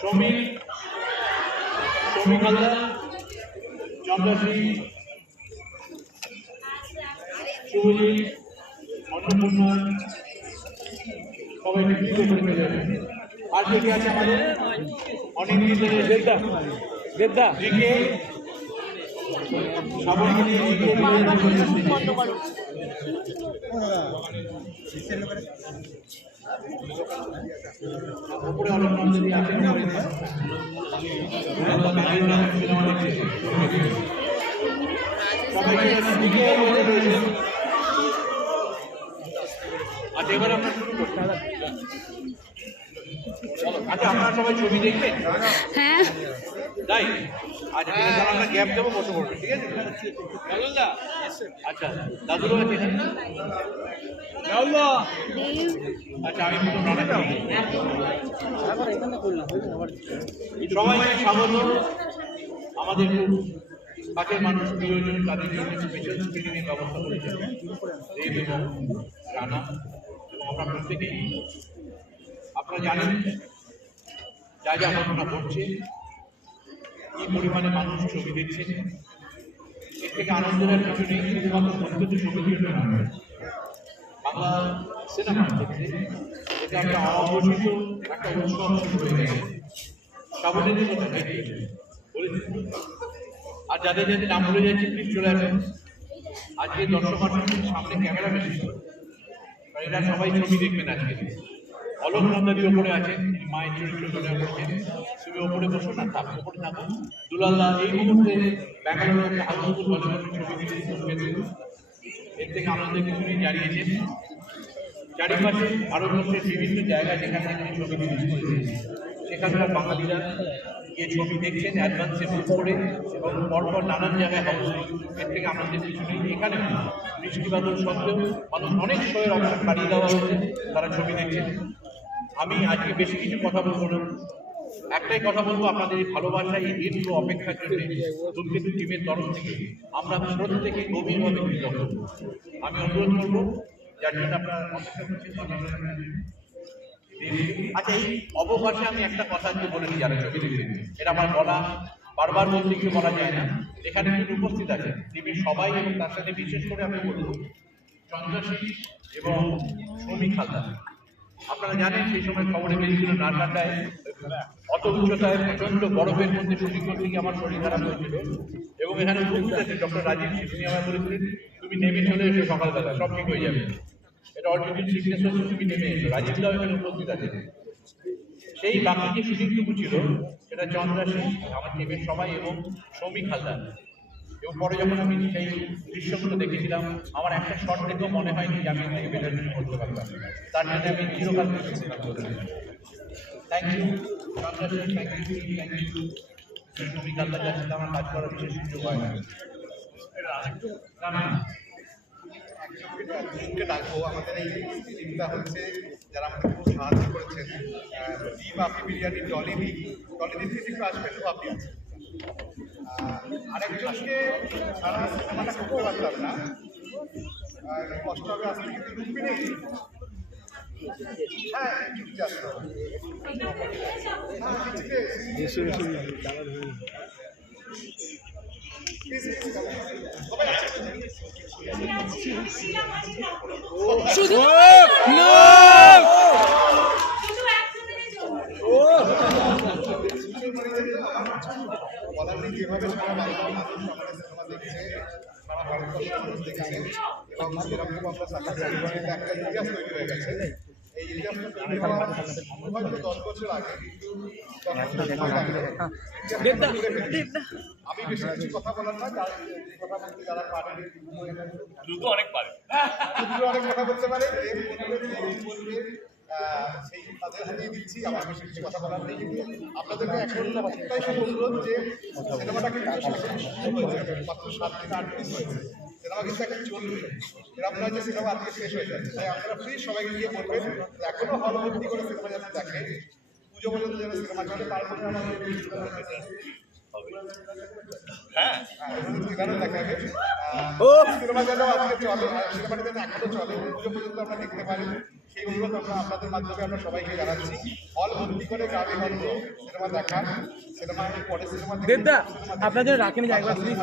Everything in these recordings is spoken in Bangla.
শ্রমিক শ্রমিক হালদার চন্দ্রশ্রী শুভজিৎ কে আছে অনেক দেবদা দেবদা দিকে সবাইকে উপরে অনেক মন্দির আছে সবাইকে আচ্ছা এবার আমরা শুরু করছি আচ্ছা আপনারা সবাই ছবি দেখবেন? হ্যাঁ। তাই? আচ্ছা আমরা গ্যাপ দেবো বসে পড়বে ঠিক আছে? আচ্ছা দাদুরও আছে? আচ্ছা আমি সবাইকে স্বাগত আমাদের খুব মানুষ প্রিয়জন তাদের জন্য স্পেশাল স্ক্রিনিংয়ের ব্যবস্থা করেছেন দেব এবং রানা। আমরা প্রত্যেকেই আপনারা জানেন, যা যা ঘটনা ঘটছে, কি পরিমাণে মানুষ ছবি দেখছে, এর থেকে আনন্দের কিছু নেই, শুধুমাত্র সত্যি ছবি দিয়ে বাংলা সিনেমার ক্ষেত্রে এটা একটা অঘোষিত একটা উৎসব শুরু হয়ে গেছে। দেখতে বলেছি আর যাদের যাদের নাম ভুলে যাচ্ছে প্লিজ চলে আসেন। আজকে দর্শক সামনে ক্যামেরা বেশি। এরা সবাই ছবি দেখবেন আজকে। অলোক নন্দারি ওপরে তিনি মায়ের চরিত্র অভিনয় করেছেন তুমি ওপরে বসো না থাক ওপরে থাকো দুলাল্লা এই মুহূর্তে ব্যাঙ্গালোরের হাউসফুল বলিউডের ছবি এর থেকে আমাদের কিছু জানিয়েছে। জানিয়েছেন চারিপাশে ভারতবর্ষের বিভিন্ন জায়গায় যেখানে ছবি রিলিজ সেখানকার বাঙালিরা গিয়ে ছবি দেখছেন অ্যাডভান্সে বুক করে এবং পরপর নানান জায়গায় হাউস এর থেকে আমাদের কিছু নেই এখানে বৃষ্টি বাদল সত্ত্বেও মানুষ অনেক সময়ের অবসর বাড়িয়ে দেওয়া হয়েছে, তারা ছবি দেখছেন। আমি আজকে বেশি কিছু কথা বলব না। একটাই কথা বলব, আপনাদের এই ভালোবাসা, এই দীর্ঘ অপেক্ষার জন্য ধূমকেতু টিমের তরফ থেকে আমরা প্রত্যেকে গভীরভাবে কৃতজ্ঞ। আমি অনুরোধ করব, যার জন্য আপনারা অপেক্ষা করছেন আচ্ছা এই অবকাশে আমি একটা কথা একটু বলে দিই যারা ছবি দেখতে এটা আমার বলা, বারবার বলতে কিছু বলা যায় না। এখানে কিন্তু উপস্থিত আছে টিভির সবাই এবং তার সাথে বিশেষ করে আমি বলব চন্দ্রশীল এবং শ্রমিক হালদার। আপনারা জানেন, সেই সময় খবরে বেরিয়েছিল নারকাটায়, অত উচ্চতায় প্রচণ্ড বরফের মধ্যে শুটিং করতে আমার শরীর খারাপ হয়েছিল। এবং এখানে উপস্থিত আছে ডক্টর রাজীব সিং আমায় বলেছিলেন, তুমি নেমে চলে এসো সকালবেলা, সব ঠিক হয়ে যাবে। এটা সিকনেস হচ্ছে তুমি নেমে এসো রাজীব দাও এখানে উপস্থিত আছে সেই বাকি যে সুযোগটুকু ছিল, সেটা চন্দ্রা সিং আমার টিমের সবাই এবং শ্রমিক হালদার। এবং পরে যখন আমি সেই দৃশ্যগুলো দেখেছিলাম, আমার একটা শট দেখেও মনে হয়নি যে আমি এর থেকে বেটার করতে পারতাম তার জন্য আমি চিরকাল thank you Chandra thank you thank you শ্রমিক হালদার যার সাথে আমার কাজ করার বিশেষ সুযোগ হয় না। ডাকবো। আমাদের এই টিমটা হচ্ছে যারা আমাকে খুব সাহায্য করেছেন টিম আপনি বিরিয়ানি ডলিদি ডলিদি থেকে আসবেন তো আপনি আরেকজনকে সারা সিনেমাটা করতে পারতাম না। কষ্ট হবে আসতে কিন্তু রুকবি নেই হ্যাঁ একটু নিচে আসতে হবে। হ্যাঁ, নিচে। Please, please, সবাই আছে শুধু যেভাবে সারা বাংলার মানুষ আমাদের সিনেমা দেখছে সারা ভারতবর্ষের মানুষ দেখছে এবং এরকম আমরা সাক্ষাৎ একটা ইতিহাস তৈরি হয়ে গেছে আমি বেশি কথা বলার না কথা বলতে যারা পারেন দ্রুত অনেক পারে অনেক কথা বলতে পারে সেই তাদের হাতেই দিচ্ছি আমার বেশি কথা বলার নেই কিন্তু আপনাদেরকে এখন একটাই শুধু অনুরোধ যে সিনেমাটা কিন্তু সরকারি শুরু হয়েছে মাত্র সাত থেকে আট মিনিট হয়েছে সিনেমা কিন্তু একটা চলবে এরকম যে সিনেমা আজকে শেষ হয়ে যাচ্ছে। তাই আপনারা প্লিজ সবাই গিয়ে বলবেন, এখনও হল করে সিনেমা যাতে দেখে পুজো পর্যন্ত যেন সিনেমা চলে তারপরে আমাদের হ্যাঁ দেখাবে সিনেমা যেন আজকে চলে আর যেন এখনও চলে পুজো পর্যন্ত আমরা দেখতে পারি সেই অনুরোধ আমরা আপনাদের মাধ্যমে আমরা সবাইকে জানাচ্ছি হল ভর্তি করে গ্রামে গঞ্জে সিনেমা দেখা সিনেমা পরে সিনেমা দেবদা আপনাদের রাখেন জায়গা প্লিজ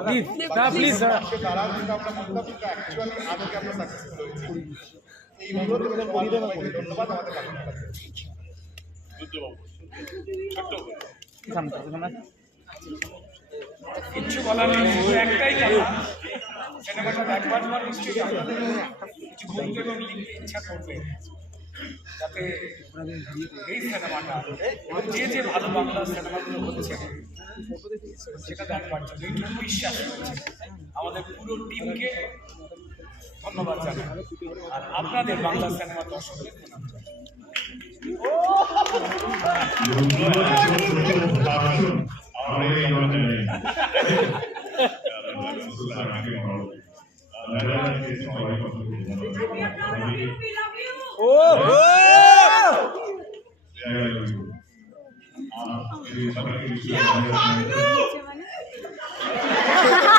প্লিজ না প্লিজ তারা যেটা আমরা বলতাম সেটা অ্যাকচুয়ালি আজকে আমরা সাকসেসফুল হয়েছি এই অনুরোধ ধন্যবাদ আমাদের। কিচ্ছু বলার নেই একটাই কথা। সিনেমাটা দেখবার পর নিশ্চয়ই কিছু লিখতে ইচ্ছা করবে। যাতে এই সিনেমাটা, যে যে ভালো বাংলা সিনেমাগুলো হচ্ছে, সেটা দেখবার জন্য এইটুকু বিশ্বাস আমাদের পুরো টিমকে ধন্যবাদ জানাই। আর আপনাদের বাংলা সিনেমা দর্শকদের প্রণাম জানাই। বলল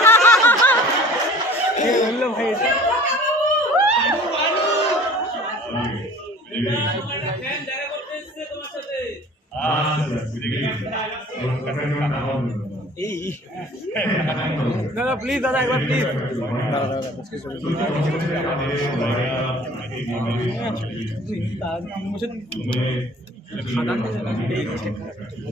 এই। দাদা প্লিজ দাদা একবার প্লিজ আমি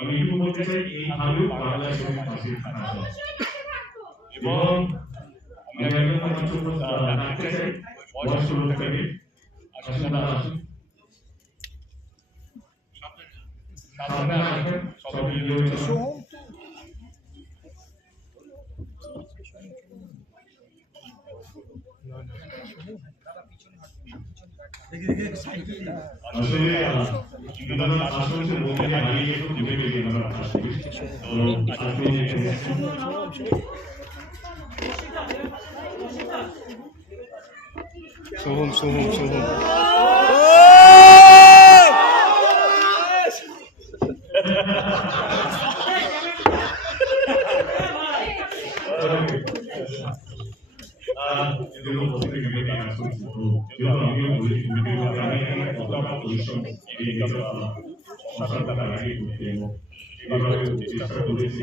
আমি বলতে চাই এই আলু বাংলা এবং আমি একদম মঞ্চ উপর রাখতে চাই বয়স্ক লোকটাকে আসুন আসুন সামনে আসবেন সবাই মিলে আসলে ইন্দ্রনাথ আশ্রমের মধ্যে হারিয়ে গেছে ভেবে গেছে ইন্দ্রনাথ তো আজকে করতে এবং এভাবে চেষ্টা করেছি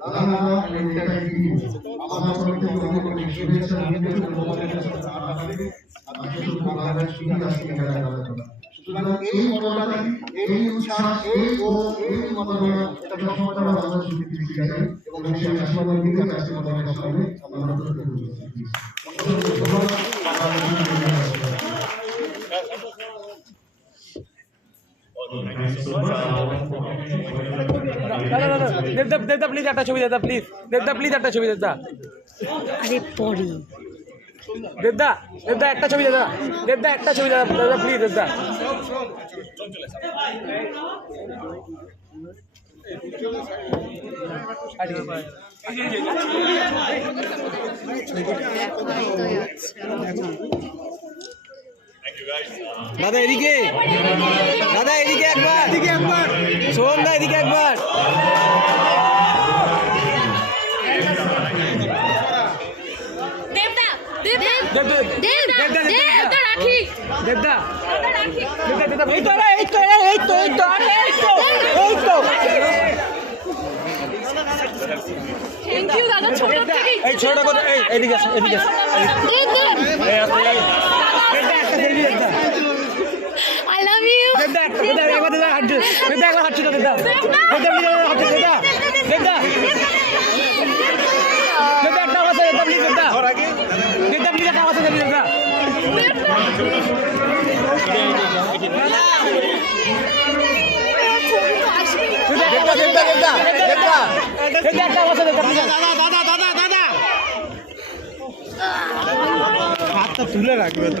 thank you. সুতরাং এই মনোভাব এই উৎসাহ এই ও এই মনোভাব এটা সবসময় আমরা বাংলাদেশ শুধু দিতে চাই এবং সেই আশীর্বাদ আজকে মনোভাব সামনে আমরা করতে দাদা দাদা দেবদা দেবদা প্লিজ একটা ছবি দেবদা প্লিজ দেবদা প্লিজ একটা ছবি দেবদা আরে পরে দেবদা দেবদা একটা ছবি দাদা দেবদা একটা ছবি দাদা দাদা প্লিজ দেবদা দাদা এদিকে। দাদা এদিকে একবার। এদিকে একবার। শোন দা এদিকে একবার। দেবদা এই তো এই তো এই তো এই তো এই তো এই তো থ্যাংক ইউ দাদা ছোট থেকে। এই ছোটটা কথা এই এদিকে এদিকে দেবদা দেবদা একবার দেবদা হাঁটছে দেবদা একবার হাঁটছে দেবদা প্লিজ হাঁটছে প্লিজ দাদা দাদা দাদা দাদা হাতটা তুলে রাখবে তো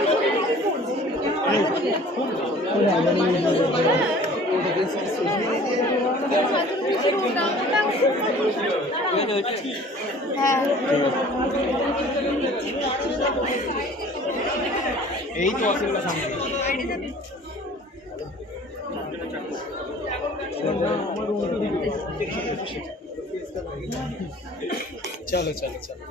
এই তো আছে সামনে চলো চলো চলো